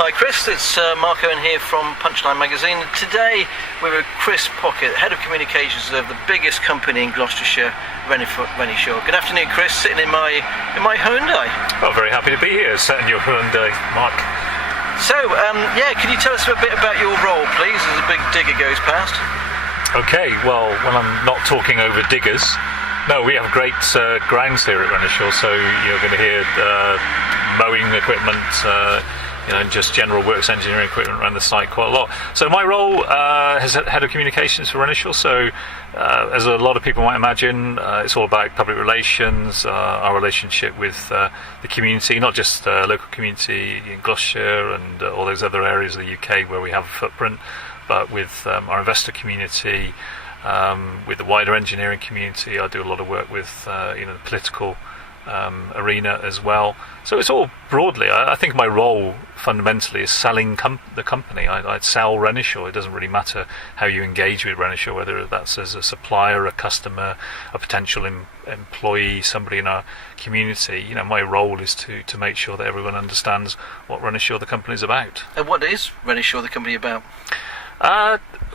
Hi Chris, it's Mark Owen here from Punchline magazine. Today we're with Chris Pockett, Head of Communications of the biggest company in Gloucestershire, Renishaw. Good afternoon Chris, sitting in my Hyundai. Oh, very happy to be here, sat in your Hyundai, Mark. So, can you tell us a bit about your role please, as a big digger goes past? Okay, well, when I'm not talking over diggers, no, we have great grounds here at Renishaw, so you're going to hear mowing equipment, and just general works engineering equipment around the site quite a lot. So my role is Head of Communications for Renishaw, so as a lot of people might imagine, it's all about public relations, our relationship with the community, not just local community in Gloucester and all those other areas of the UK where we have a footprint, but with our investor community, with the wider engineering community. I do a lot of work with the political arena as well. So it's all broadly, I think my role fundamentally is selling the company. I'd sell Renishaw. It doesn't really matter how you engage with Renishaw, whether that's as a supplier, a customer, a potential employee, somebody in our community. My role is to make sure that everyone understands what Renishaw the company is about. And what is Renishaw the company about?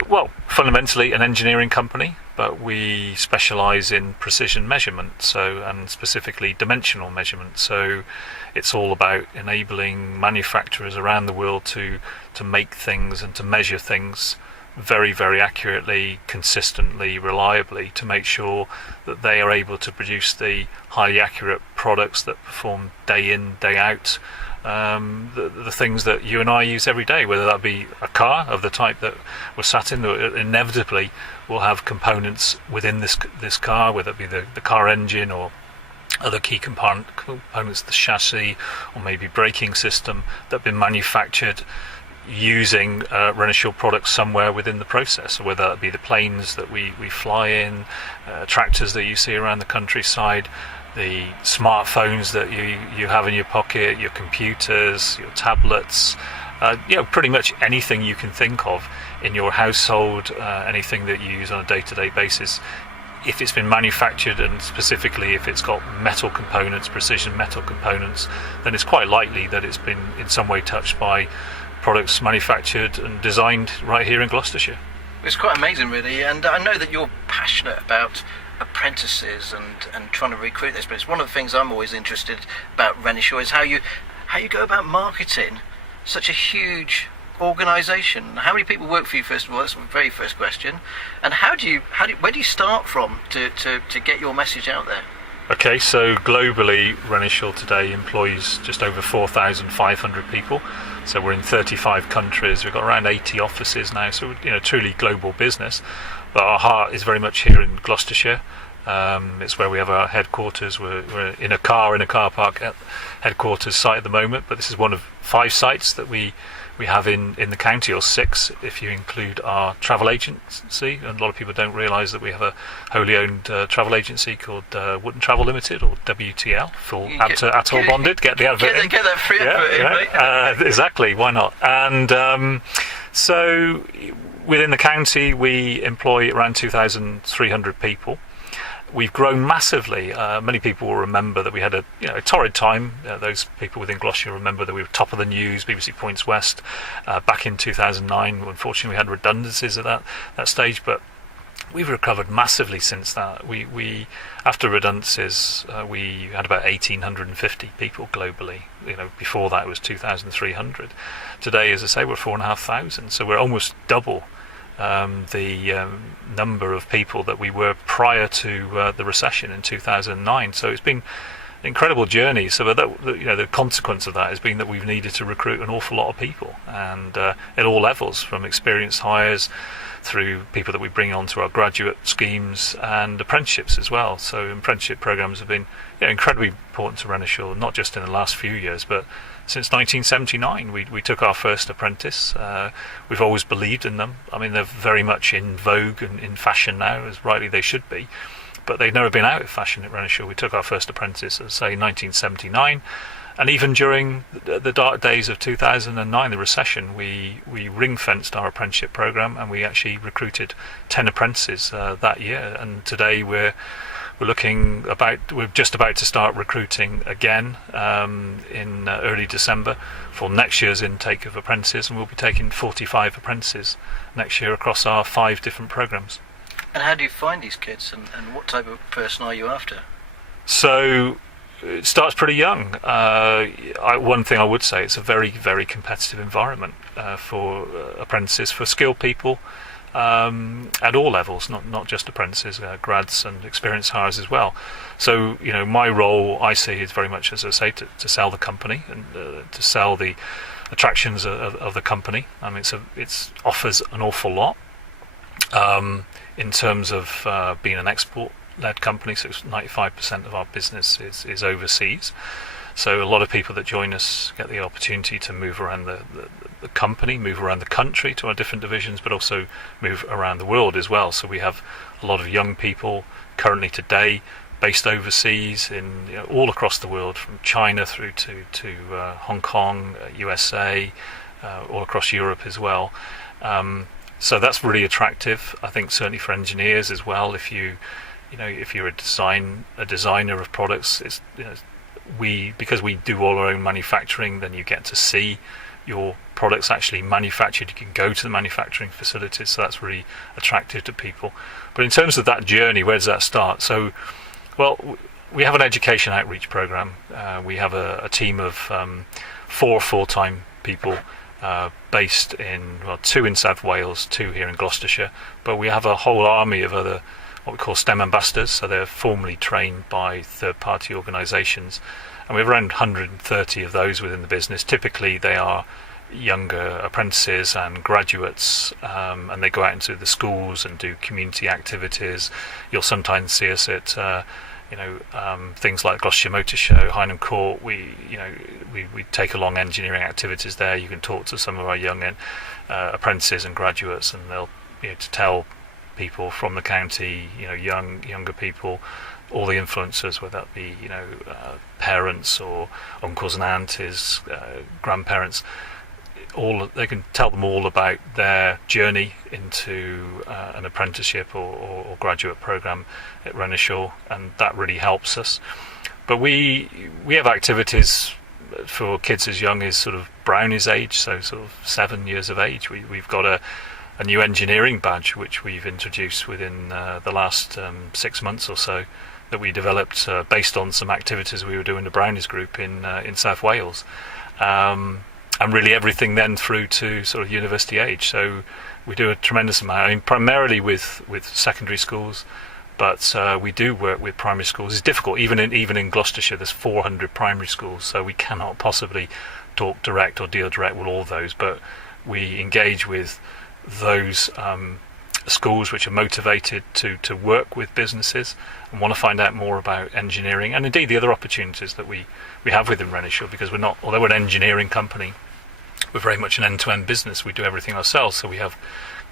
Well, fundamentally an engineering company, but we specialise in precision measurement, and specifically dimensional measurement. So it's all about enabling manufacturers around the world to make things and to measure things very, very accurately, consistently, reliably, to make sure that they are able to produce the highly accurate products that perform day in, day out. The things that you and I use every day, whether that be a car of the type that we're sat in, inevitably will have components within this car, whether it be the car engine or other key components, the chassis or maybe braking system, that have been manufactured using Renishaw products somewhere within the process, whether that be the planes that we fly in, tractors that you see around the countryside, the smartphones that you have in your pocket, your computers, your tablets, pretty much anything you can think of in your household, anything that you use on a day-to-day basis. If it's been manufactured, and specifically if it's got metal components, precision metal components, then it's quite likely that it's been in some way touched by products manufactured and designed right here in Gloucestershire. It's quite amazing really, and I know that you're passionate about apprentices and trying to recruit those apprentices. One of the things I'm always interested about Renishaw is how you go about marketing such a huge organisation. How many people work for you, first of all? That's the very first question. And where do you start from to get your message out there? Okay, so globally Renishaw today employs just over 4,500 people. So we're in 35 countries. We've got around 80 offices now, so truly global business. But our heart is very much here in Gloucestershire. It's where we have our headquarters. We're in a car park at headquarters site at the moment, but this is one of 5 sites that we have in the county, or 6 if you include our travel agency. And a lot of people don't realise that we have a wholly owned travel agency called Wooden Travel Limited, or WTL, full Atoll bonded. Get the advert in. Get that free advert in, right? Exactly, why not? And so within the county we employ around 2,300 people. We've grown massively. Many people will remember that we had a torrid time. Those people within Gloucester remember that we were top of the news, BBC Points West, back in 2009. Unfortunately, we had redundancies at that stage, but we've recovered massively since that. We after redundancies, we had about 1,850 people globally. Before that it was 2,300. Today, as I say, we're 4,500. So we're almost double the number of people that we were prior to the recession in 2009. So it's been an incredible journey. So the consequence of that has been that we've needed to recruit an awful lot of people, and at all levels, from experienced hires through people that we bring onto our graduate schemes and apprenticeships as well. So apprenticeship programs have been incredibly important to Renishaw, not just in the last few years, but since 1979. We took our first apprentice. We've always believed in them. I mean, they're very much in vogue and in fashion now, as rightly they should be, but they've never been out of fashion at Renishaw. We took our first apprentice, say, 1979, and even during the dark days of 2009, the recession, we ring-fenced our apprenticeship program, and we actually recruited 10 apprentices that year. And today we're we're just about to start recruiting again in early December for next year's intake of apprentices, and we'll be taking 45 apprentices next year across our 5 different programs. And how do you find these kids, and what type of person are you after? So it starts pretty young. One thing I would say, it's a very, very competitive environment for apprentices, for skilled people at all levels, not just apprentices, grads and experienced hires as well. So, my role, I see, is very much, as I say, to sell the company and to sell the attractions of the company. I mean, it offers an awful lot in terms of being an export-led company. So 95% of our business is overseas. So a lot of people that join us get the opportunity to move around the company, move around the country to our different divisions, but also move around the world as well. So we have a lot of young people currently today based overseas in all across the world, from China through to Hong Kong, USA, all across Europe as well. So that's really attractive, I think, certainly for engineers as well. If you're a designer of products, because we do all our own manufacturing, then you get to see your products actually manufactured. You can go to the manufacturing facilities, so that's really attractive to people. But in terms of that journey, where does that start? So, well, we have an education outreach program. We have a team of 4 full-time people based in, 2 in South Wales, 2 here in Gloucestershire, but we have a whole army of other what we call STEM ambassadors, so they're formally trained by third-party organisations, and we have around 130 of those within the business. Typically they are younger apprentices and graduates, and they go out into the schools and do community activities. You'll sometimes see us at things like Gloucester Motor Show, Hynham Court. We take along engineering activities there. You can talk to some of our young apprentices and graduates, and they'll to tell people from the county, younger people, all the influencers, whether that be parents or uncles and aunties, grandparents. They can tell them all about their journey into an apprenticeship or graduate program at Renishaw, and that really helps us. But we have activities for kids as young as sort of Brownie's age, so sort of 7 years of age. We've got a new engineering badge which we've introduced within the last 6 months or so, that we developed based on some activities we were doing the Brownies group in South Wales. And really everything then through to sort of university age. So we do a tremendous amount. I mean, primarily with secondary schools, but we do work with primary schools. It's difficult. Even in Gloucestershire, there's 400 primary schools, so we cannot possibly talk direct or deal direct with all those. But we engage with those schools which are motivated to work with businesses and want to find out more about engineering, and indeed the other opportunities that we have within Renishaw, because although we're an engineering company, we're very much an end-to-end business. We do everything ourselves, so we have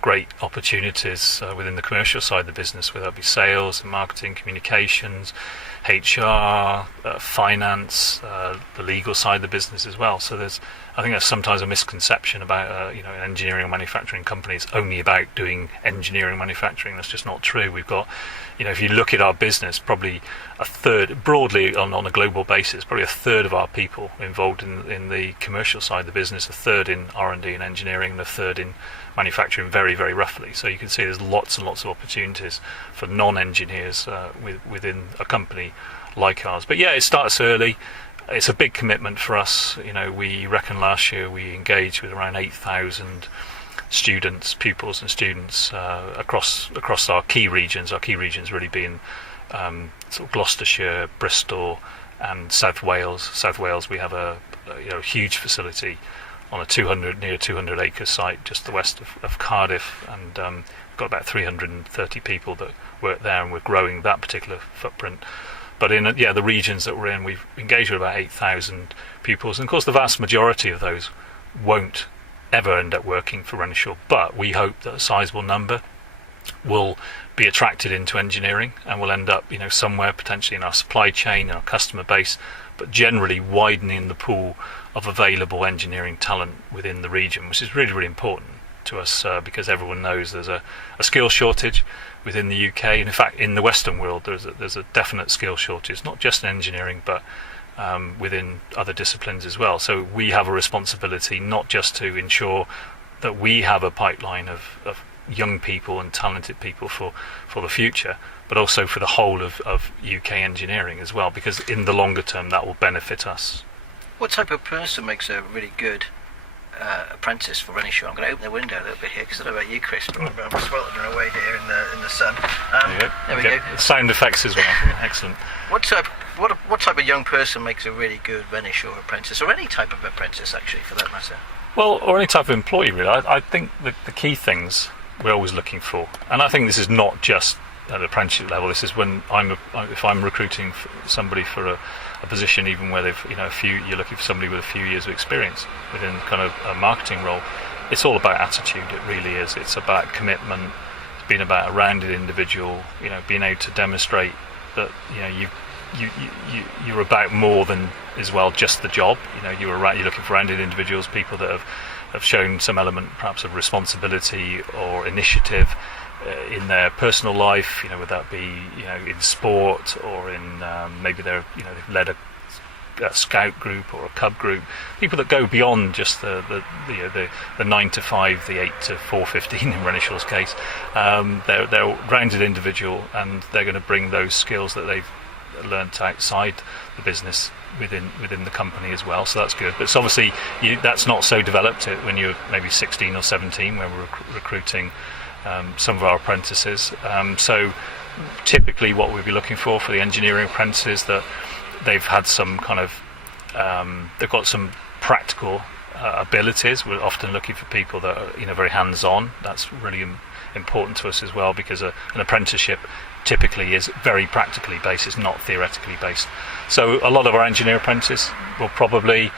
great opportunities within the commercial side of the business, whether it be sales and marketing, communications, HR, finance, the legal side of the business as well. So I think there's sometimes a misconception about an engineering or manufacturing company is only about doing engineering and manufacturing. That's just not true. We've got, if you look at our business, probably a third, broadly on a global basis, probably a third of our people involved in the commercial side of the business, a third in R&D and engineering, and a third in manufacturing, very, very roughly. So you can see there's lots and lots of opportunities for non-engineers within a company like ours. But yeah, it starts early. It's a big commitment for us. We reckon last year we engaged with around 8,000 pupils and students across our key regions. Our key regions really being sort of Gloucestershire, Bristol, and South Wales. South Wales, we have a huge facility on a near 200 acre site just the west of Cardiff, and we've got about 330 people that work there, and we're growing that particular footprint. But in the regions that we're in, we've engaged with about 8,000 pupils, and of course the vast majority of those won't ever end up working for Renishaw, but we hope that a sizable number will be attracted into engineering and will end up somewhere potentially in our supply chain, our customer base, but generally widening the pool of available engineering talent within the region, which is really, really important. to us because everyone knows there's a skill shortage within the UK, and in fact in the Western world there's a definite skill shortage, not just in engineering but within other disciplines as well. So we have a responsibility not just to ensure that we have a pipeline of young people and talented people for the future, but also for the whole of UK engineering as well, because in the longer term that will benefit us. What type of person makes a really good apprentice for Renishaw? I'm going to open the window a little bit here because I don't know about you, Chris, but I'm sweltering away here in the sun. There we go. Sound effects as well. Excellent. What type of young person makes a really good Renishaw apprentice, or any type of apprentice actually for that matter? Well, or any type of employee really. I think the key things we're always looking for, and I think this is not just at apprenticeship level. This is when if I'm recruiting somebody for a position, even where they've you're looking for somebody with a few years of experience within kind of a marketing role. It's all about attitude. It really is. It's about commitment. It's been about a rounded individual. Being able to demonstrate that you're about more than as well just the job. You're looking for rounded individuals, people that have shown some element perhaps of responsibility or initiative in their personal life, would that be in sport or in maybe they've led a scout group or a cub group, people that go beyond just the 9 to 5, the 8 to 4:15 in Renishaw's case. They're a rounded individual, and they're going to bring those skills that they've learnt outside the business within the company as well, so that's good. But it's obviously that's not so developed when you're maybe 16 or 17 when we're recruiting some of our apprentices. So typically what we'd be looking for the engineering apprentices, that they've had some kind of they've got some practical abilities. We're often looking for people that are very hands-on. That's really important to us as well, because an apprenticeship typically is very practically based, it's not theoretically based. So a lot of our engineer apprentices will probably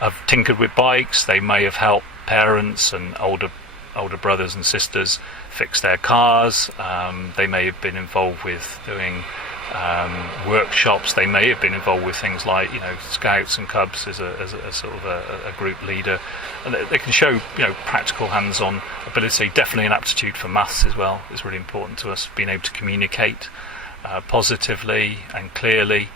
have tinkered with bikes. They may have helped parents and older brothers and sisters fix their cars. They may have been involved with doing workshops. They may have been involved with things like Scouts and Cubs as a sort of a group leader, and they can show practical hands-on ability. Definitely an aptitude for maths as well is really important to us. Being able to communicate positively and clearly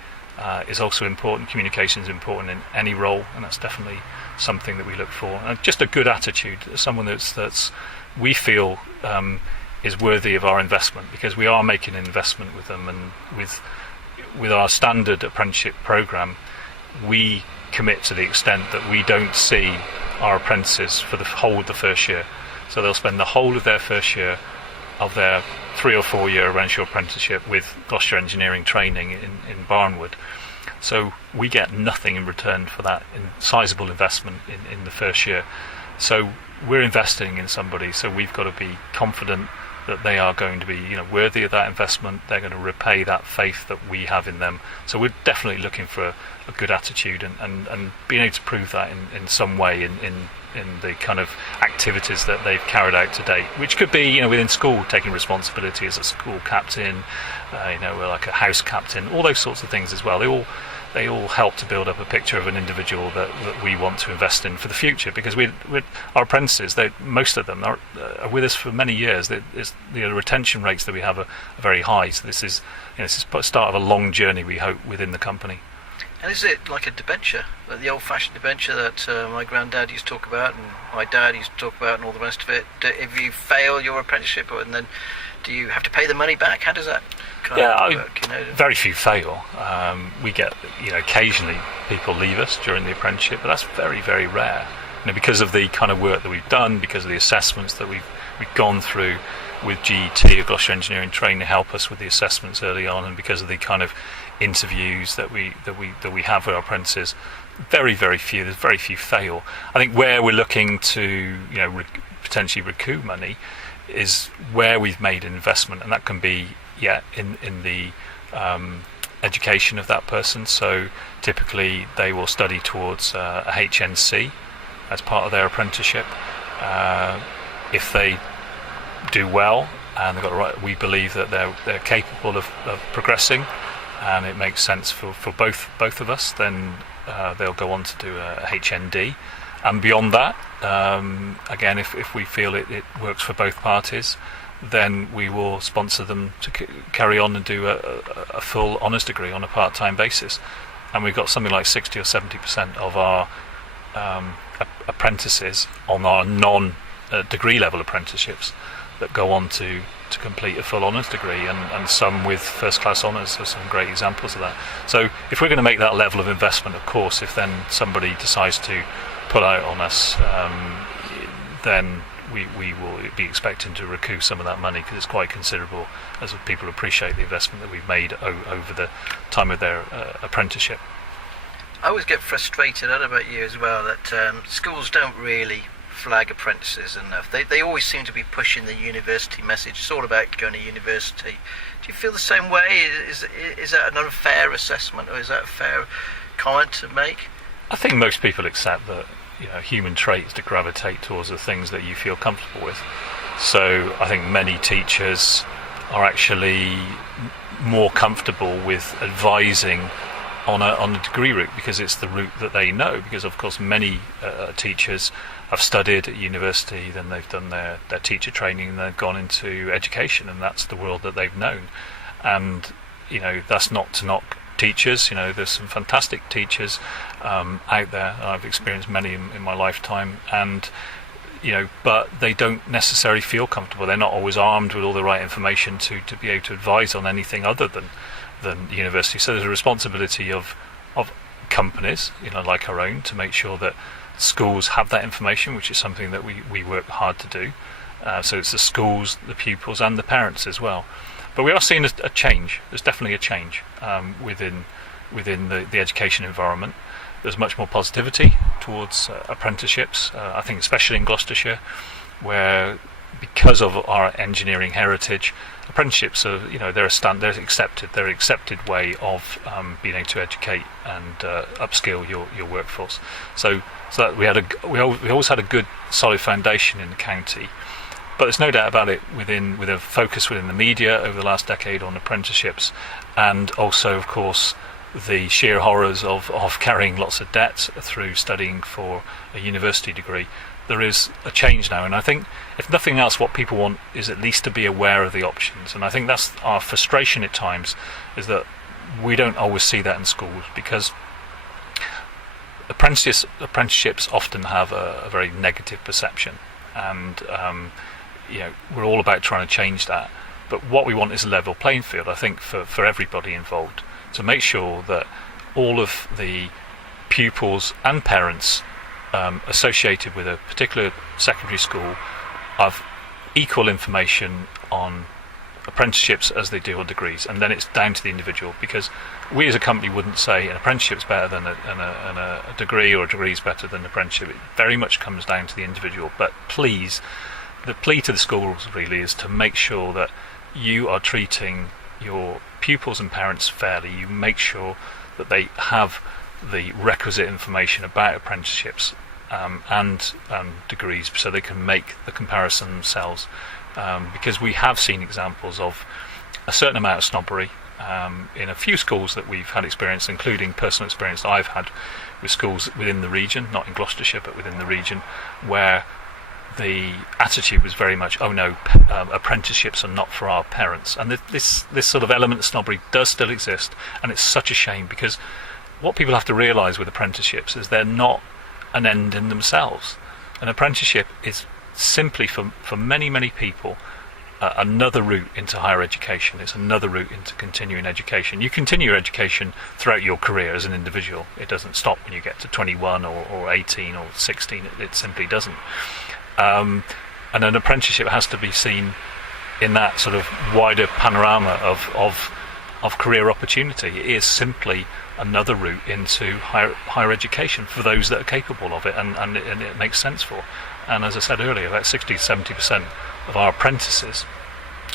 is also important. Communication is important in any role, and that's definitely something that we look for. And just a good attitude, someone that's we feel is worthy of our investment, because we are making an investment with them, and with our standard apprenticeship program, we commit to the extent that we don't see our apprentices for the whole of the first year. So they'll spend the whole of their first year of their 3 or 4 year Renishaw apprenticeship with Gloucester engineering training in Barnwood. So we get nothing in return for that sizable investment in the first year. So we're investing in somebody, so we've got to be confident that they are going to be worthy of that investment. They're going to repay that faith that we have in them. So we're definitely looking for a good attitude and being able to prove that in some way in the kind of activities that they've carried out to date, which could be within school, taking responsibility as a school captain, like a house captain, all those sorts of things as well. They all help to build up a picture of an individual that we want to invest in for the future, because with our apprentices, most of them are with us for many years. The retention rates that we have are very high, so this is the start of a long journey, we hope, within the company. And is it like a debenture, like the old-fashioned debenture that my granddad used to talk about and my dad used to talk about and all the rest of it? If you fail your apprenticeship, and then do you have to pay the money back? How does that kind of work? Very few fail. We get, occasionally people leave us during the apprenticeship, but that's very, very rare. Because of the kind of work that we've done, because of the assessments that we've gone through with GET, or Gloucester Engineering Training, to help us with the assessments early on, and because of the kind of interviews that we have with our apprentices, very, very few. There's very few fail. I think where we're looking to potentially recoup money is where we've made an investment, and that can be in the education of that person. So typically they will study towards a HNC as part of their apprenticeship. If they do well and they've got the right, we believe that they're capable of progressing, and it makes sense for both of us, then they'll go on to do a HND, And beyond that, again, if we feel it works for both parties, then we will sponsor them to carry on and do a full honours degree on a part-time basis. And we've got something like 60 or 70% of our apprentices on our non-degree level apprenticeships that go on to complete a full honours degree, and some with first-class honours are some great examples of that. So if we're going to make that level of investment, of course, if then somebody decides to pull out on us, then we will be expecting to recoup some of that money, because it's quite considerable as people appreciate the investment that we've made over the time of their apprenticeship. I always get frustrated, I don't know about you as well, that schools don't really flag apprentices enough. They always seem to be pushing the university message. It's all about going to university. Do you feel the same way? Is that an unfair assessment, or is that a fair comment to make? I think most people accept that human traits to gravitate towards the things that you feel comfortable with. So I think many teachers are actually more comfortable with advising on a degree route, because it's the route that they know. Because of course many teachers have studied at university, then they've done their teacher training, and they've gone into education, and that's the world that they've known. And that's not to knock teachers. There's some fantastic teachers out there. I've experienced many in my lifetime, and but they don't necessarily feel comfortable. They're not always armed with all the right information to be able to advise on anything other than university. So there's a responsibility of companies, like our own, to make sure that schools have that information, which is something that we work hard to do. So it's the schools, the pupils, and the parents as well. But we are seeing a change. There's definitely a change within the education environment. There's much more positivity towards apprenticeships. I think especially in Gloucestershire, where because of our engineering heritage, apprenticeships are they're accepted. They're an accepted way of being able to educate and upskill your workforce. So that we always had a good solid foundation in the county. But there's no doubt about it, with a focus within the media over the last decade on apprenticeships, and also, of course, the sheer horrors of carrying lots of debt through studying for a university degree. There is a change now, and I think, if nothing else, what people want is at least to be aware of the options. And I think that's our frustration at times, is that we don't always see that in schools, because apprenticeships often have a very negative perception, and we're all about trying to change that. But what we want is a level playing field, I think, for everybody involved, to make sure that all of the pupils and parents associated with a particular secondary school have equal information on apprenticeships as they do on degrees, and then it's down to the individual. Because we as a company wouldn't say an apprenticeship's better than a degree, or a degree is better than an apprenticeship. It very much comes down to the individual. But please, the plea to the schools really is to make sure that you are treating your pupils and parents fairly. You make sure that they have the requisite information about apprenticeships and degrees, so they can make the comparison themselves. Because we have seen examples of a certain amount of snobbery in a few schools that we've had experience, including personal experience that I've had with schools within the region, not in Gloucestershire but within the region, where the attitude was very much, oh no, apprenticeships are not for our parents. And this sort of element of snobbery does still exist, and it's such a shame, because what people have to realise with apprenticeships is they're not an end in themselves. An apprenticeship is simply, for many people, another route into higher education. It's another route into continuing education. You continue your education throughout your career as an individual. It doesn't stop when you get to 21 or 18 or 16. It simply doesn't. And an apprenticeship has to be seen in that sort of wider panorama of career opportunity. It is simply another route into higher education for those that are capable of it, and it makes sense for. And as I said earlier, about 60-70% of our apprentices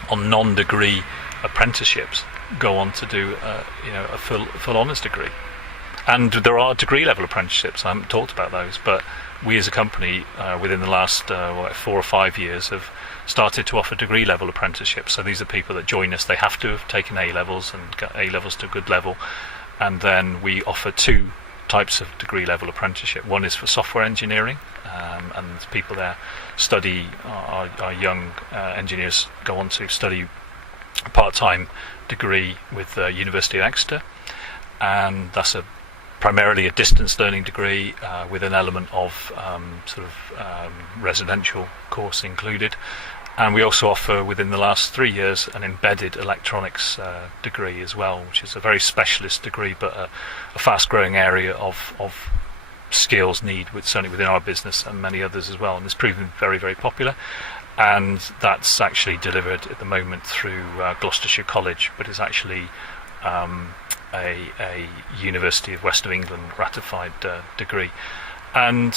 on non-degree apprenticeships go on to do a full honours degree. And there are degree level apprenticeships. I haven't talked about those, but we as a company within the last 4 or 5 years have started to offer degree level apprenticeships. So these are people that join us. They have to have taken A levels and got A levels to a good level, and then we offer 2 types of degree level apprenticeship. One is for software engineering, and people there study, our young engineers go on to study a part-time degree with the University of Exeter, and that's primarily a distance learning degree with an element of residential course included. And we also offer, within the last 3 years, an embedded electronics degree as well, which is a very specialist degree, but a fast-growing area of skills need, certainly within our business and many others as well. And it's proven very, very popular. And that's actually delivered at the moment through Gloucestershire College, but it's actually a University of West of England ratified degree. And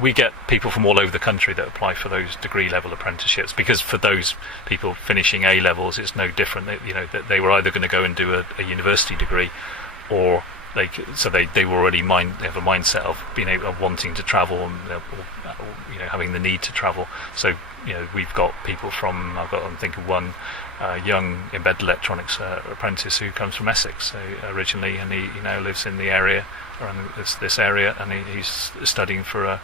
we get people from all over the country that apply for those degree level apprenticeships, because for those people finishing A levels, it's no different. They were either going to go and do a university degree, or they were already they have a mindset of wanting to travel and having the need to travel. So we've got people from, I'm thinking one young embedded electronics apprentice who comes from Essex originally, and he now lives in the area, around this area, and he's studying for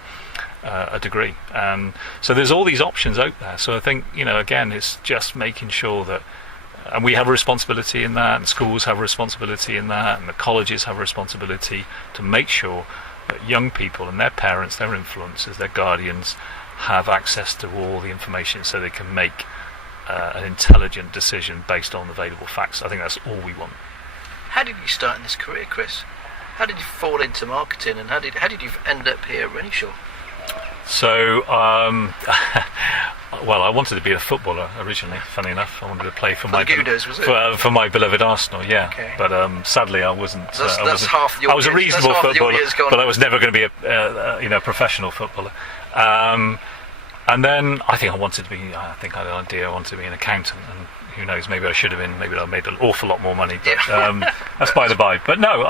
a degree. So there's all these options out there. So I think again, it's just making sure that, and we have a responsibility in that, and schools have a responsibility in that, and the colleges have a responsibility to make sure that young people and their parents, their influencers, their guardians have access to all the information so they can make an intelligent decision based on available facts. I think that's all we want. How did you start in this career, Chris? How did you fall into marketing, and how did you end up here at Renishaw? So, well, I wanted to be a footballer originally. Funny enough, I wanted to play for my beloved Arsenal. Yeah, okay. But sadly, I wasn't. That's half your. I was a reasonable footballer, but I was never going to be a professional footballer. And then I think I had an idea. I wanted to be an accountant, and who knows? Maybe I should have been. Maybe I made an awful lot more money. But that's by the by. But no,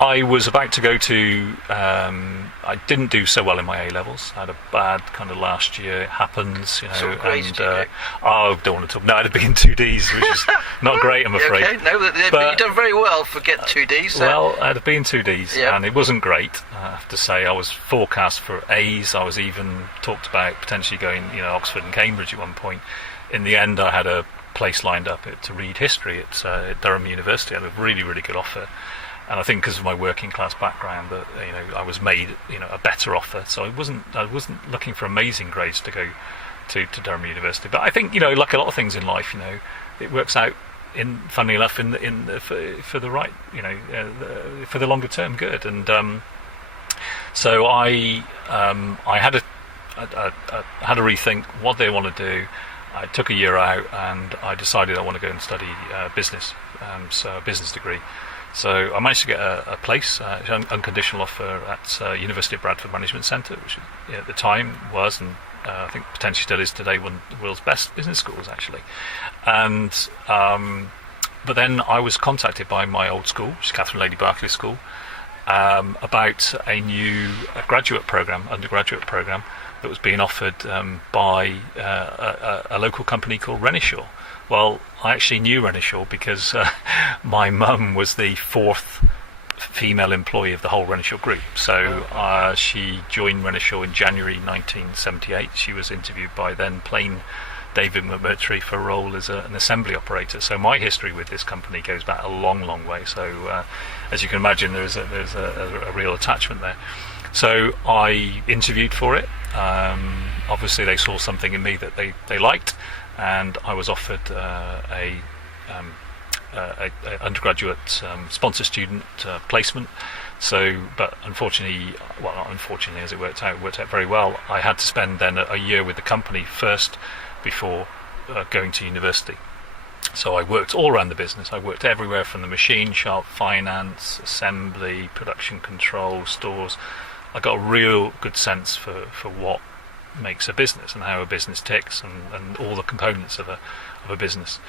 I was about to go to. I didn't do so well in my A levels. I had a bad kind of last year. It happens, So what grades did you get? I don't want to talk. No, I'd have been 2Ds, which is not great, I'm afraid. Okay, no, but you've done very well for getting 2Ds. So. Well, I'd have been 2Ds, and it wasn't great. I have to say, I was forecast for A's. I was even talked about potentially going, Oxford and Cambridge at one point. In the end, I had a place lined up to read history at Durham University. I had a really, really good offer. And I think because of my working class background, that I was made a better offer. So I wasn't looking for amazing grades to go to Durham University. But I think like a lot of things in life, it works out funnily enough for the right for the longer term good. And so I had a rethink what they want to do. I took a year out, and I decided I want to go and study business, so a business degree. So I managed to get a place, unconditional offer at University of Bradford Management Centre, which at the time was, and I think potentially still is today, one of the world's best business schools, actually. And but then I was contacted by my old school, which is Catherine Lady Barclay School, about a new undergraduate program that was being offered by a local company called Renishaw. Well, I actually knew Renishaw because my mum was the fourth female employee of the whole Renishaw group. So she joined Renishaw in January 1978. She was interviewed by then plain David McMurtry for a role as an assembly operator. So my history with this company goes back a long, long way. So as you can imagine, there's a real attachment there. So I interviewed for it. Obviously, they saw something in me that they liked. And I was offered a undergraduate sponsor student placement. So, but unfortunately, well, not unfortunately, as it worked out very well. I had to spend then a year with the company first before going to university. So I worked all around the business. I worked everywhere from the machine shop, finance, assembly, production control, stores. I got a real good sense for what makes a business and how a business ticks and all the components of a business.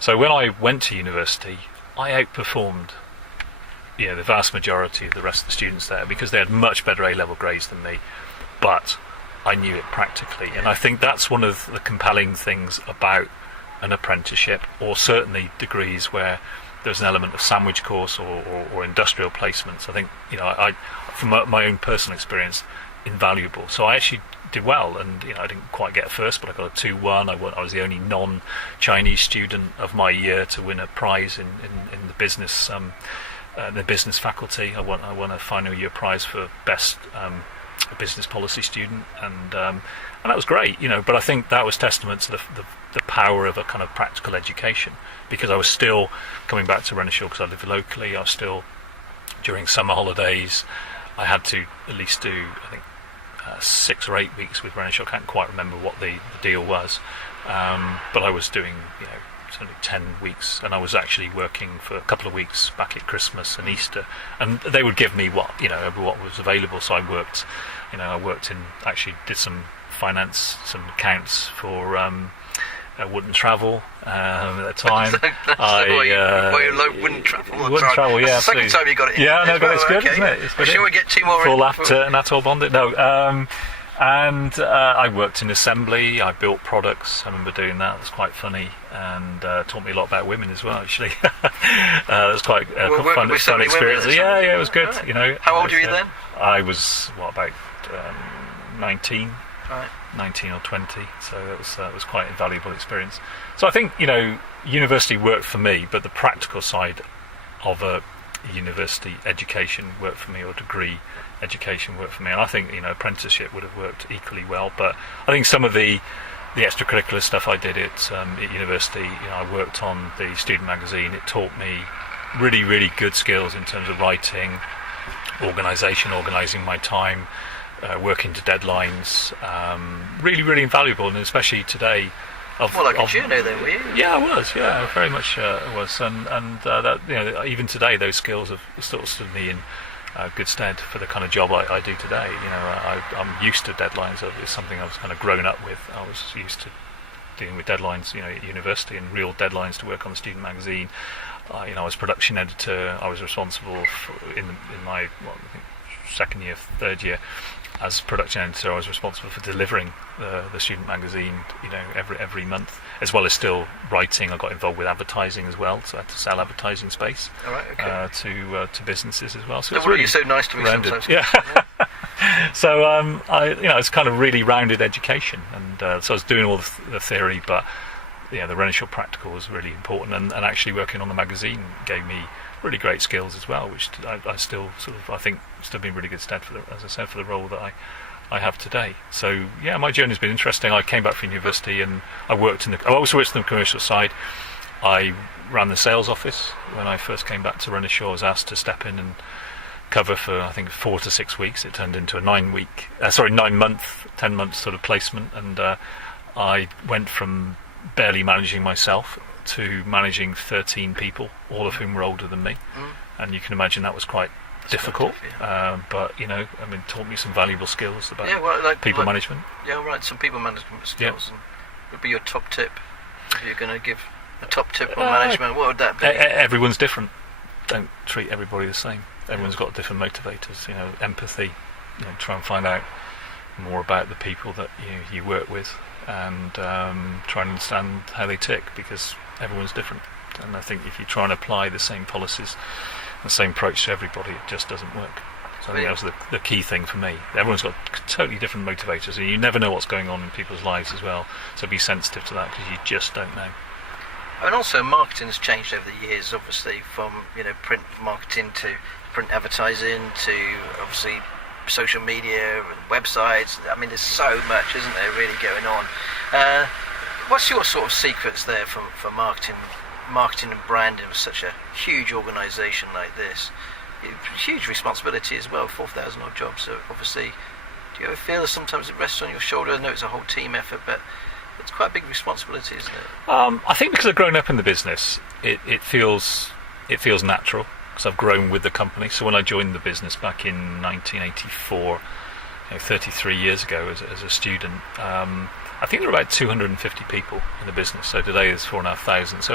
So when I went to university, I outperformed the vast majority of the rest of the students there because they had much better A-level grades than me, but I knew it practically. And I think that's one of the compelling things about an apprenticeship, or certainly degrees where there's an element of sandwich course or industrial placements. I think, I from my own personal experience, invaluable. So I actually did well, and I didn't quite get a first, but I got a 2-1. I was the only non-Chinese student of my year to win a prize in the business faculty. I won a final year prize for best business policy student, and that was great. But I think that was testament to the power of a kind of practical education, because I was still coming back to Renishaw because I live locally. I was still, during summer holidays, I had to at least do, I think, 6 or 8 weeks with Renishaw. I can't quite remember what the deal was, but I was doing certainly 10 weeks, and I was actually working for a couple of weeks back at Christmas and Easter, and they would give me what was available. So I worked, actually did some finance, some accounts for Wouldn't Travel at the time. Wouldn't Travel. Wouldn't Travel, yeah. That's the second time you got it. Yeah, no, but it's good, okay. Isn't it? It's Shall we get 2 more? Full after and atoll bonded. No, and I worked in assembly. I built products. I remember doing that. It was quite funny, and taught me a lot about women as well. Actually, it was quite fun experience. Yeah, it was good. Right. How old were you then? I was about 19. Right. 19 or 20, so it was quite an invaluable experience. So I think university worked for me, but the practical side of a university education worked for me, or degree education worked for me, and I think apprenticeship would have worked equally well. But I think some of the extracurricular stuff I did at university, I worked on the student magazine. It taught me really, really good skills in terms of writing, organising my time, working to deadlines, really, really invaluable, and especially today. Like a junior then, were you? Yeah, I was. Yeah, very much was, and that even today those skills have sort of stood me in good stead for the kind of job I do today. I'm used to deadlines. It's something I've kind of grown up with. I was used to dealing with deadlines, at university, and real deadlines to work on the student magazine. I was production editor. I was responsible for, in my I think second year, third year, as production editor, I was responsible for delivering the student magazine, every month, as well as still writing. I got involved with advertising as well, so I had to sell advertising space. All right, okay. To businesses as well. So it's really, you're so nice to me rounded. Sometimes. Yeah. So it's kind of really rounded education, and so I was doing all the theory, but the Renishaw practical was really important, and actually working on the magazine gave me really great skills as well, which I still I think still been really good stead for the role that I have today. So yeah, my journey's been interesting. I came back from university and I also worked in the commercial side. I ran the sales office when I first came back to Renishaw. I was asked to step in and cover for I think 4 to 6 weeks. It turned into a 10 month sort of placement, and I went from barely managing myself to managing 13 people, all of whom were older than me, and you can imagine that was quite difficult. But taught me some valuable skills about people management. Yeah, right. Some people management skills. And would be your top tip if you're going to give a top tip on management? What would that be? Everyone's different. Don't treat everybody the same. Everyone's got different motivators. Empathy. Try and find out more about the people that you work with, and try and understand how they tick, because everyone's different. And I think if you try and apply the same policies, the same approach to everybody, it just doesn't work. So I think that was the key thing for me. Everyone's got totally different motivators, and you never know what's going on in people's lives as well. So be sensitive to that, because you just don't know. And also, marketing has changed over the years, obviously, from print marketing to print advertising to obviously social media and websites. I mean, there's so much, isn't there, really going on? What's your sort of secrets there for marketing and branding of such a huge organisation like this? Huge responsibility as well, 4,000 odd jobs. So obviously, do you ever feel that sometimes it rests on your shoulder? I know it's a whole team effort, but it's quite a big responsibility, isn't it? I think because I've grown up in the business, it feels natural, because I've grown with the company. So when I joined the business back in 1984, 33 years ago as a student, I think there were about 250 people in the business. So today there's 4,500. So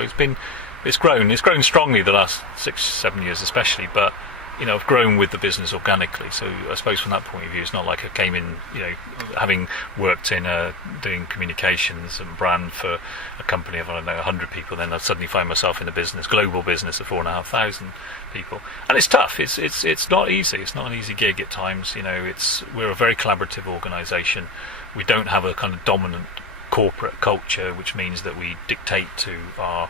it's grown strongly the last 6-7 years especially. But I've grown with the business organically. So I suppose from that point of view, it's not like I came in, having worked in doing communications and brand for a company of, 100 people, then I suddenly find myself in a global business of 4,500 people. And it's tough. It's not easy. It's not an easy gig at times. We're a very collaborative organisation. We don't have a kind of dominant corporate culture, which means that we dictate to our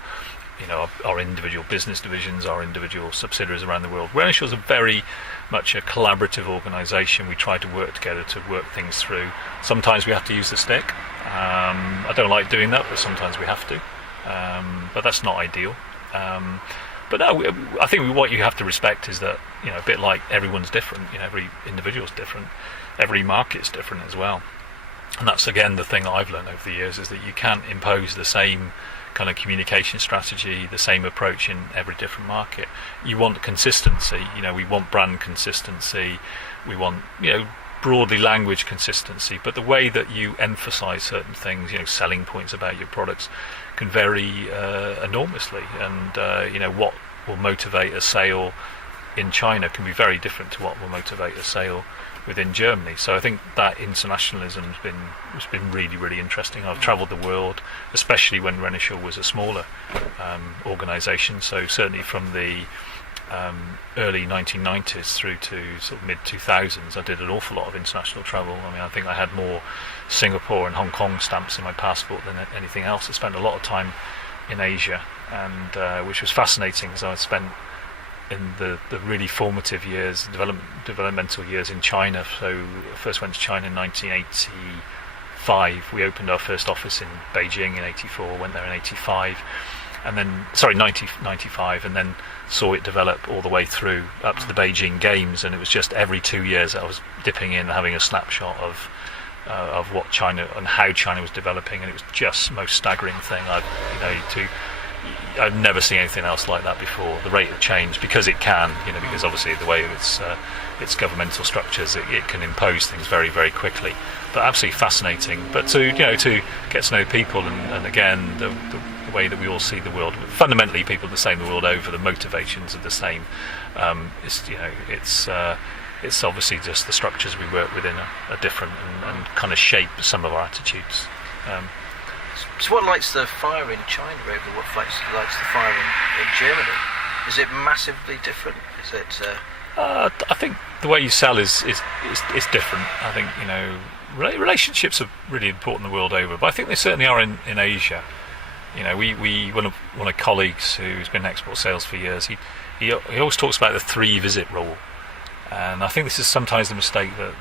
individual business divisions, our individual subsidiaries around the world. Renishaw is very much a collaborative organisation. We try to work together to work things through. Sometimes we have to use the stick. I don't like doing that, but sometimes we have to. But that's not ideal. But no, I think what you have to respect is that, a bit like everyone's different. Every individual's different. Every market's different as well. And that's, again, the thing that I've learned over the years, is that you can't impose the same kind of communication strategy, the same approach in every different market. You want consistency. We want brand consistency. We want, broadly language consistency. But the way that you emphasise certain things, selling points about your products, can vary enormously. And, what will motivate a sale in China can be very different to what will motivate a sale within Germany. So I think that internationalism has been really, really interesting. I've travelled the world, especially when Renishaw was a smaller organisation. So certainly from the early 1990s through to sort of mid 2000s, I did an awful lot of international travel. I think I had more Singapore and Hong Kong stamps in my passport than anything else. I spent a lot of time in Asia, and which was fascinating, because I spent in the really formative years, developmental years in China. So I first went to China in 1985. We opened our first office in Beijing in 84, went there in 85, and then, 95, and then saw it develop all the way through up to the Beijing Games. And it was just every 2 years I was dipping in, having a snapshot of what China and how China was developing, and it was just the most staggering thing I've never seen anything else like that before. The rate of change, because it can, because obviously the way its governmental structures, it can impose things very, very quickly. But absolutely fascinating. But to get to know people, and again the way that we all see the world. Fundamentally, people are the same the world over. The motivations are the same. It's obviously just the structures we work within are different, and kind of shape some of our attitudes. So what lights the fire in China over what lights the fire in Germany? Is it massively different? Is it? I think the way you sell is different. I think relationships are really important the world over, but I think they certainly are in Asia. One of my colleagues who's been in export sales for years, he always talks about the 3 visit rule. And I think this is sometimes the mistake that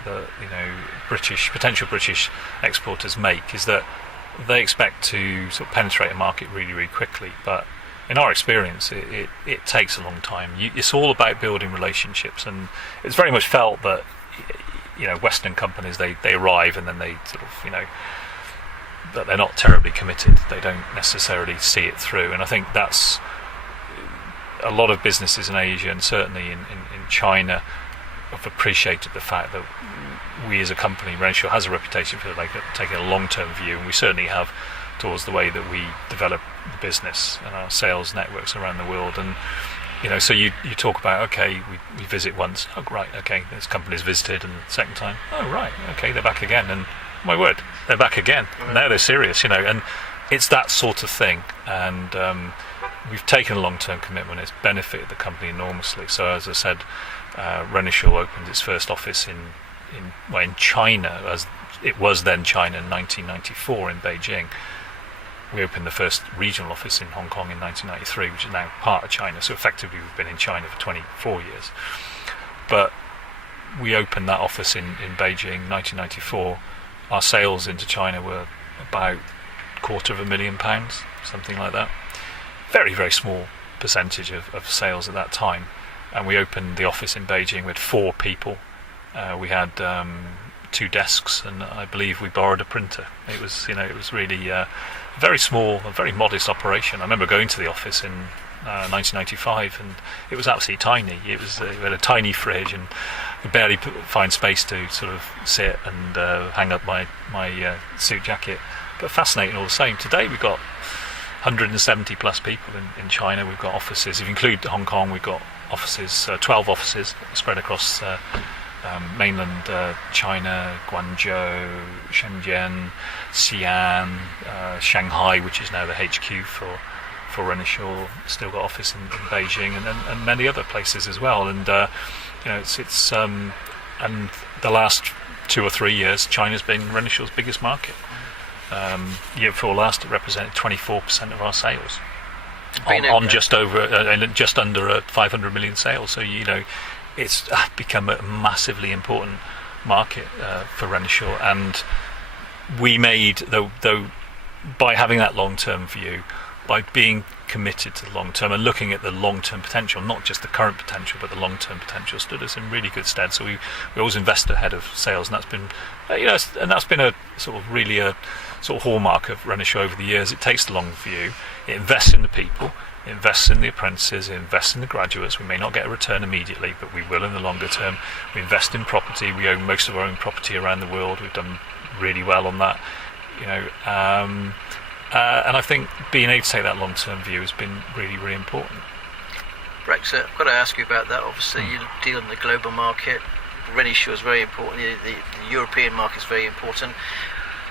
potential British exporters make, is that they expect to sort of penetrate a market really, really quickly. But in our experience, it takes a long time. It's all about building relationships, and it's very much felt that Western companies, they arrive and then they sort of that they're not terribly committed. They don't necessarily see it through, and I think that's a lot of businesses in Asia, and certainly in China, have appreciated the fact that we as a company, Renishaw, has a reputation for taking a long-term view, and we certainly have towards the way that we develop the business and our sales networks around the world. And so you talk about, okay, we visit once, oh right, okay, this company's visited, and the second time, oh right, okay, they're back again, and my word, they're back again. Now they're serious, and it's that sort of thing. And we've taken a long-term commitment. It's benefited the company enormously. So as I said, Renishaw opened its first office in China, as it was then China, in 1994 in Beijing. We opened the first regional office in Hong Kong in 1993, which is now part of China. So effectively we've been in China for 24 years. But we opened that office in Beijing 1994. Our sales into China were about £250,000, something like that. Very, very small percentage of sales at that time. And we opened the office in Beijing with 4 people. We had 2 desks, and I believe we borrowed a printer. It was really very small, a very modest operation. I remember going to the office in 1995, and it was absolutely tiny. We had a tiny fridge, and could barely find space to sort of sit and hang up my suit jacket. But fascinating all the same. Today we've got 170 plus people in China. We've got offices. If you include Hong Kong, we've got offices, 12 offices spread across mainland China, Guangzhou, Shenzhen, Xi'an, Shanghai, which is now the HQ for Renishaw. Still got office in Beijing, and many other places as well. And it's and the last 2 or 3 years, China's been Renishaw's biggest market. Year before last, it represented 24% of our sales on just under 500 million sales. So it's become a massively important market for Renishaw, and we made though by having that long-term view, by being committed to the long term and looking at the long-term potential, not just the current potential but the long-term potential, stood us in really good stead. So we always invest ahead of sales, and that's been a sort of really a sort of hallmark of Renishaw over the years. It takes the long view, it invests in the people, it invests in the apprentices, it invests in the graduates. We may not get a return immediately, but we will in the longer term. We invest in property. We own most of our own property around the world. We've done really well on that, and I think being able to take that long-term view has been really, really important. Brexit, I've got to ask you about that. Obviously, you deal in the global market. Renishaw is very important. The European market is very important.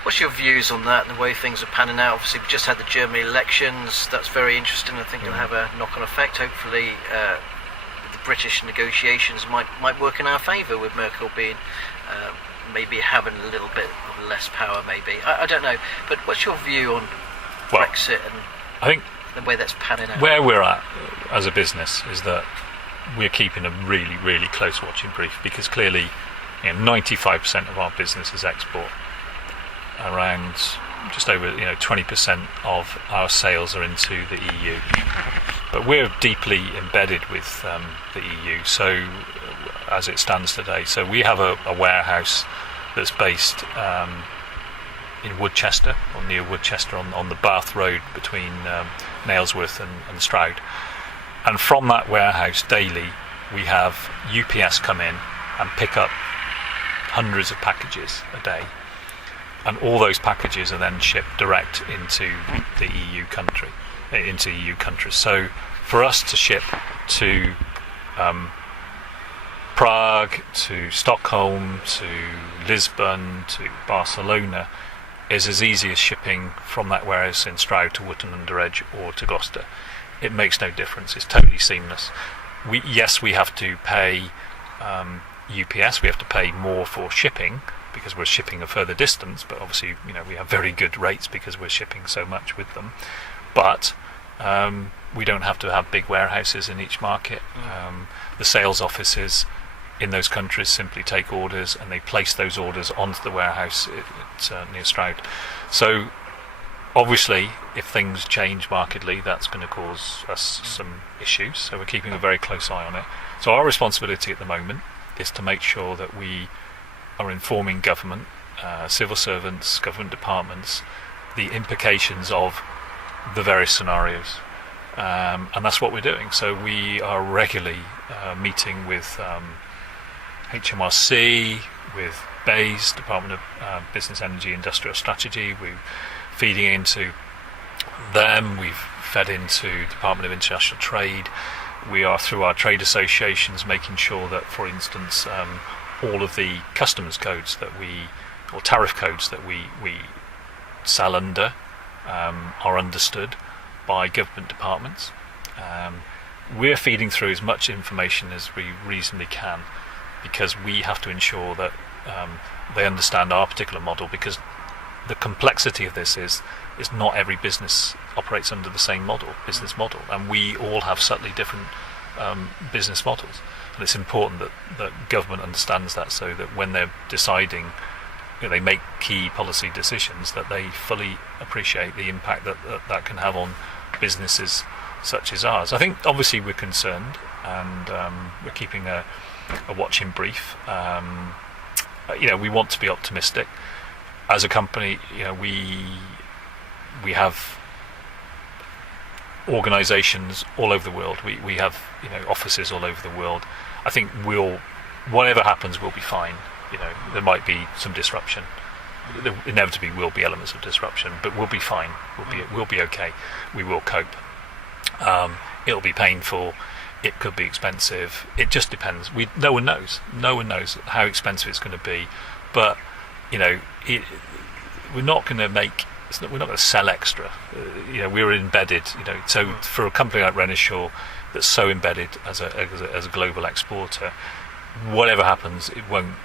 What's your views on that and the way things are panning out? Obviously, we just had the Germany elections. That's very interesting. I think it'll have a knock-on effect. Hopefully, the British negotiations might work in our favour, with Merkel being maybe having a little bit of less power. Maybe I don't know. But what's your view on Brexit and I think the way that's panning out? Where we're at as a business is that we're keeping a really, really close watching brief, because clearly 95% of our business is export. Around just over 20% of our sales are into the EU, but we're deeply embedded with the EU. So as it stands today, so we have a warehouse that's based in Woodchester, or near Woodchester, on the Bath Road between Nailsworth and Stroud. And from that warehouse daily, we have UPS come in and pick up hundreds of packages a day. And all those packages are then shipped direct into the EU countries. So for us to ship to Prague, to Stockholm, to Lisbon, to Barcelona is as easy as shipping from that warehouse in Stroud to Wootton-under-Edge or to Gloucester. It makes no difference. It's totally seamless. We have to pay UPS. We have to pay more for shipping because we're shipping a further distance. But obviously, we have very good rates because we're shipping so much with them. But we don't have to have big warehouses in each market. The sales offices in those countries simply take orders and they place those orders onto the warehouse near Stroud. So obviously, if things change markedly, that's going to cause us some issues. So we're keeping a very close eye on it. So our responsibility at the moment is to make sure that we are informing government, civil servants, government departments, the implications of the various scenarios. And that's what we're doing. So we are regularly meeting with HMRC, with BEIS, Department of Business, Energy, Industrial Strategy. We're feeding into them. We've fed into Department of International Trade. We are, through our trade associations, making sure that, for instance, all of the customs codes or tariff codes that we sell under are understood by government departments. We're feeding through as much information as we reasonably can, because we have to ensure that they understand our particular model, because the complexity of this is not every business operates under the same business model, and we all have subtly different business models. And it's important that government understands that, so that when they're deciding, they make key policy decisions, that they fully appreciate the impact that can have on businesses such as ours. I think obviously we're concerned, and we're keeping a watching brief. We want to be optimistic as a company. We have organisations all over the world. We have offices all over the world. I think whatever happens, we'll be fine. There might be some disruption. There inevitably will be elements of disruption, but we'll be fine. We'll be okay. We will cope. It'll be painful. It could be expensive. It just depends. No one knows. No one knows how expensive it's going to be. But we're not going to make. We're not going to sell extra. We're embedded. So for a company like Renishaw that's so embedded as a global exporter, whatever happens, it won't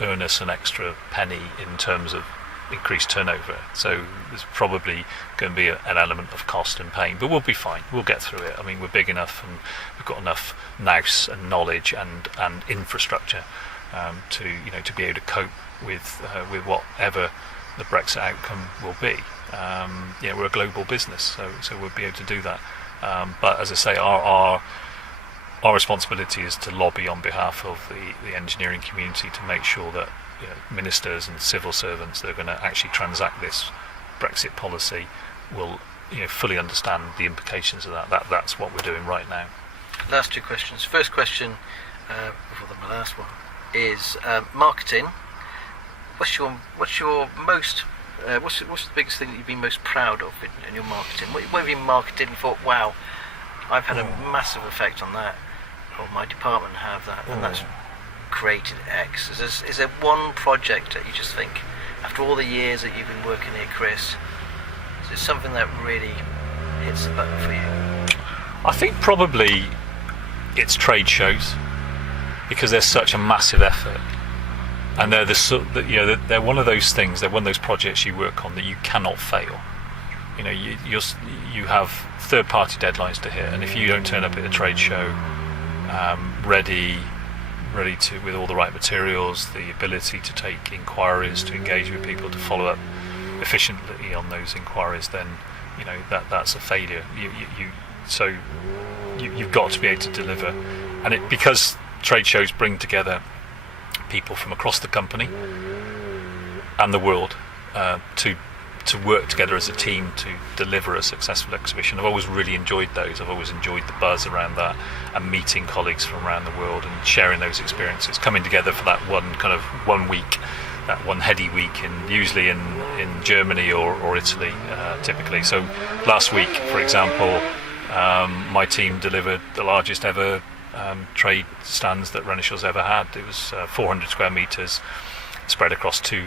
earn us an extra penny in terms of increased turnover. So there's probably going to be an element of cost and pain, but we'll be fine. We'll get through it. I mean, we're big enough and we've got enough nous and knowledge and infrastructure to be able to cope with whatever the Brexit outcome will be. We're a global business, so we'll be able to do that. But as I say, our responsibility is to lobby on behalf of the engineering community to make sure that ministers and civil servants that are going to actually transact this Brexit policy will fully understand the implications of that. That's what we're doing right now. Last two questions. First question, before my last one, is marketing. What's the biggest thing that you've been most proud of in your marketing? What have you marketed and thought, wow, I've had a massive effect on that, or my department have that, and that's created X? Is there one project that you just think, after all the years that you've been working here, Chris, is there something that really hits the button for you? I think probably it's trade shows, because they're such a massive effort, and they're one of those things. They're one of those projects you work on that you cannot fail. You have third-party deadlines to hit, and if you don't turn up at a trade show ready to, with all the right materials, the ability to take inquiries, to engage with people, to follow up efficiently on those inquiries, then that's a failure. You've got to be able to deliver, and because trade shows bring together people from across the company and the world to work together as a team to deliver a successful exhibition. I've always really enjoyed those. I've always enjoyed the buzz around that, and meeting colleagues from around the world and sharing those experiences, coming together for that one week, that one heady week, usually in Germany or Italy, typically. So last week, for example, my team delivered the largest ever trade stands that Renishaw's ever had. It was 400 square metres spread across two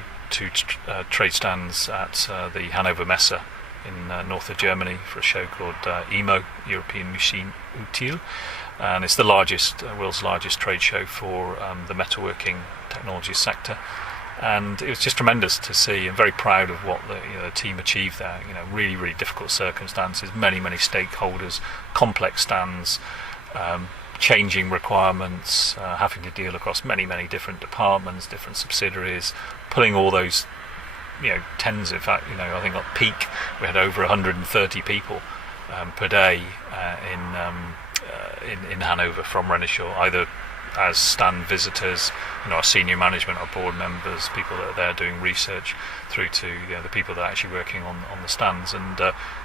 trade stands at the Hanover Messe in north of Germany for a show called EMO, European Machine Utile, and it's the world's largest trade show for the metalworking technology sector. And it was just tremendous to see. I'm very proud of what the team achieved there. Really, really difficult circumstances, many stakeholders, complex stands, changing requirements, having to deal across many different departments, different subsidiaries, pulling all those, tens. In fact, I think at peak we had over 130 people per day in Hanover from Renishaw, either as stand visitors, our senior management, our board members, people that are there doing research, through to the people that are actually working on the stands, and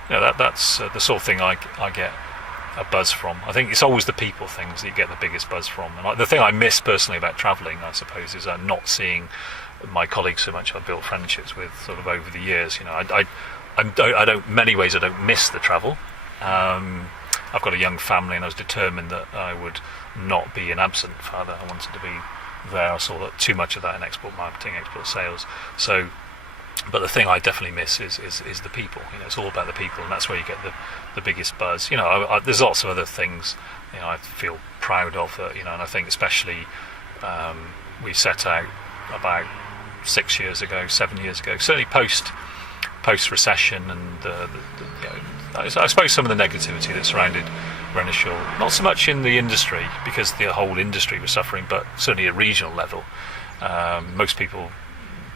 that's the sort of thing I get a buzz from. I think it's always the people things that you get the biggest buzz from. And the thing I miss personally about travelling, I suppose, is not seeing my colleagues so much. I've built friendships with sort of over the years. I don't. Many ways I don't miss the travel. I've got a young family, and I was determined that I would not be an absent father. I wanted to be there. I saw that too much of that in export marketing, export sales. So, but the thing I definitely miss is the people. It's all about the people, and that's where you get the biggest buzz. There's lots of other things I feel proud of. And I think especially we set out about 7 years ago, certainly post recession, and I suppose some of the negativity that surrounded Renishaw, not so much in the industry because the whole industry was suffering, but certainly at regional level. Most people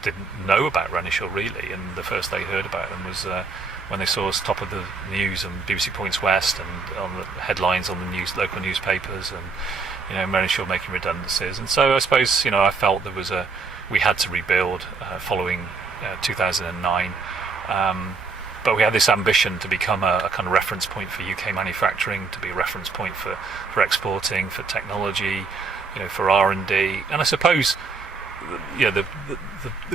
didn't know about Renishaw really, and the first they heard about them was when they saw us top of the news on BBC Points West and on the headlines on the local newspapers, and Renishaw making redundancies. And so I suppose I felt we had to rebuild following 2009. But we had this ambition to become a kind of reference point for UK manufacturing, to be a reference point for exporting, for technology, for R&D. And I suppose the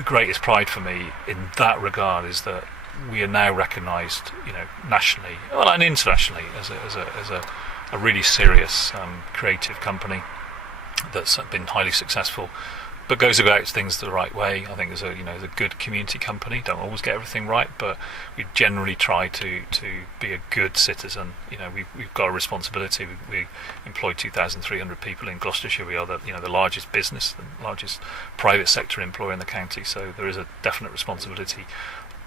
greatest pride for me in that regard is that we are now recognised, nationally, and internationally, as a really serious creative company that's been highly successful, but goes about things the right way. I think there's a good community company. Don't always get everything right, but we generally try to be a good citizen. We've got a responsibility. We employ 2,300 people in Gloucestershire. We are the largest business, the largest private sector employer in the county. So there is a definite responsibility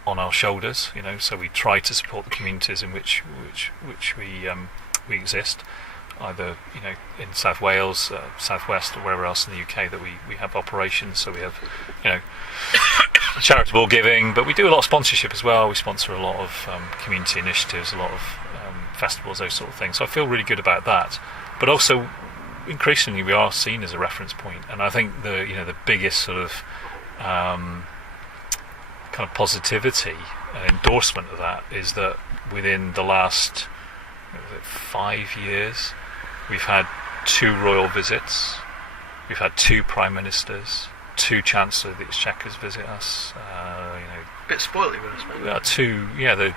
on our shoulders. So we try to support the communities in which we exist. Either in South Wales, South West, or wherever else in the UK that we have operations. So we have charitable giving, but we do a lot of sponsorship as well. We sponsor a lot of community initiatives, a lot of festivals, those sort of things. So I feel really good about that. But also, increasingly, we are seen as a reference point, and I think the biggest sort of kind of positivity and endorsement of that is that within the last 5 years. We've had 2 royal visits, we've had 2 prime ministers, 2 chancellors of the exchequers visit us. Bit spoilt, really. We had 2, the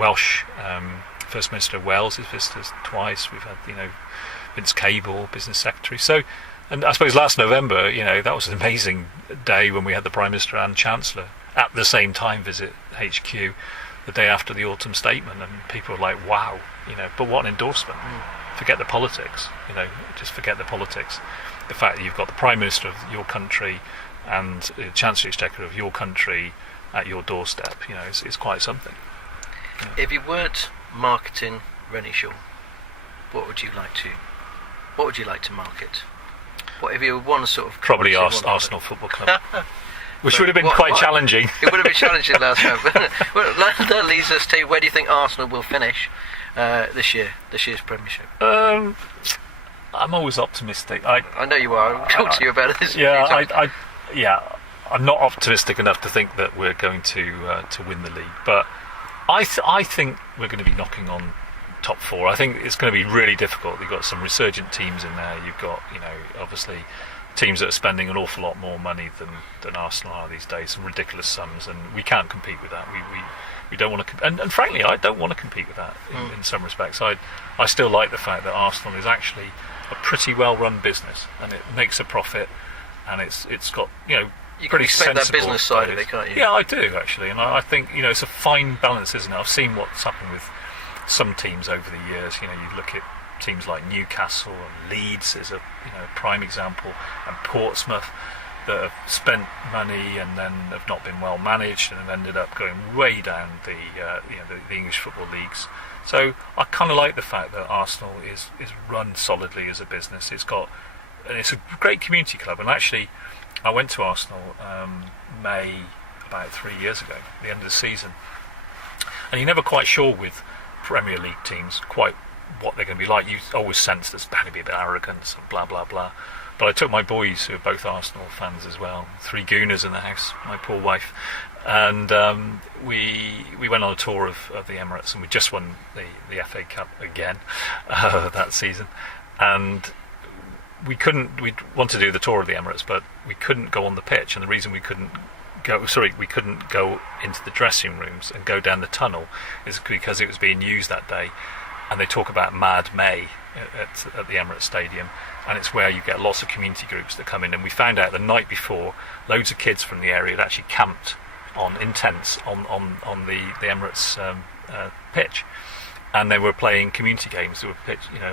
Welsh First Minister of Wales has visited us twice. We've had Vince Cable, business secretary. So, and I suppose last November, that was an amazing day when we had the prime minister and chancellor at the same time visit HQ the day after the autumn statement, and people were like, wow, but what an endorsement. Forget the politics, just forget the politics. The fact that you've got the Prime Minister of your country and the Chancellor Exchequer of your country at your doorstep, it's quite something. If you weren't marketing Renishaw, what would you like to market? What if you one sort of... Probably Arsenal Football Club. Which would have been quite challenging. It would have been challenging last time. Well, that leads us to, where do you think Arsenal will finish this year's Premiership? I'm always optimistic. I know you are. I'll talk to you about this. I'm not optimistic enough to think that we're going to win the league, but I think we're going to be knocking on top 4. I think it's going to be really difficult. You've got some resurgent teams in there. You've got, obviously teams that are spending an awful lot more money than Arsenal are these days, some ridiculous sums, and we can't compete with that. We don't want to, and frankly, I don't want to compete with that in some respects. I still like the fact that Arsenal is actually a pretty well-run business, and it makes a profit, and it's got you pretty can respect that sensible business side of it, can't you? Yeah, I do actually, and I think it's a fine balance, isn't it? I've seen what's happened with some teams over the years. You look at teams like Newcastle and Leeds is a prime example, and Portsmouth that have spent money and then have not been well managed and have ended up going way down the English football leagues. So I kind of like the fact that Arsenal is run solidly as a business. It's a great community club, and actually I went to Arsenal May about 3 years ago, the end of the season, and you're never quite sure with Premier League teams quite what they're going to be like. You always sense there's bound to be a bit of arrogance and blah blah blah. But I took my boys, who are both Arsenal fans as well, 3 gooners in the house, my poor wife, and we went on a tour of the Emirates, and we just won the FA Cup again that season, and we wanted to do the tour of the Emirates, but we couldn't go on the pitch, and the reason we couldn't go into the dressing rooms and go down the tunnel is because it was being used that day, and they talk about Mad May at the Emirates Stadium, and it's where you get lots of community groups that come in, and we found out the night before loads of kids from the area had actually camped in tents on the Emirates pitch, and they were playing community games. They were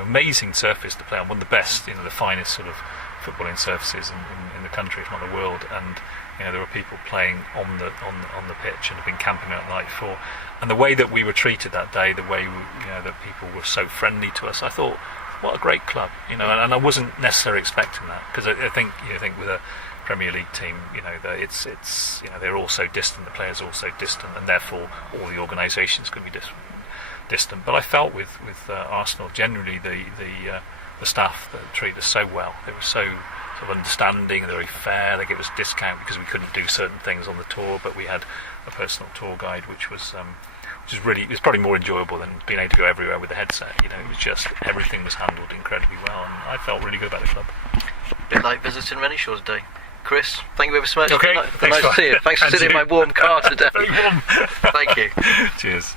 amazing surface to play on, one of the best, the finest sort of footballing surfaces in the country, if not the world, and there were people playing on the pitch and have been camping out the night before. And the way that we were treated that day, the way that people were so friendly to us, I thought, what a great club, and I wasn't necessarily expecting that, because I think with a Premier League team, that it's they're all so distant, the players are all so distant, and therefore all the organisations can be distant. But I felt with Arsenal, generally the staff that treated us so well, they were so sort of understanding, they're very fair. They gave us a discount because we couldn't do certain things on the tour, but we had a personal tour guide, which was probably more enjoyable than being able to go everywhere with a headset. It was just, everything was handled incredibly well, and I felt really good about the club. A bit like visiting Renishaw's day. Chris, thank you ever so much. Okay, Nice to see you. Thanks for sitting in my warm car today. Very warm. Thank you. Cheers.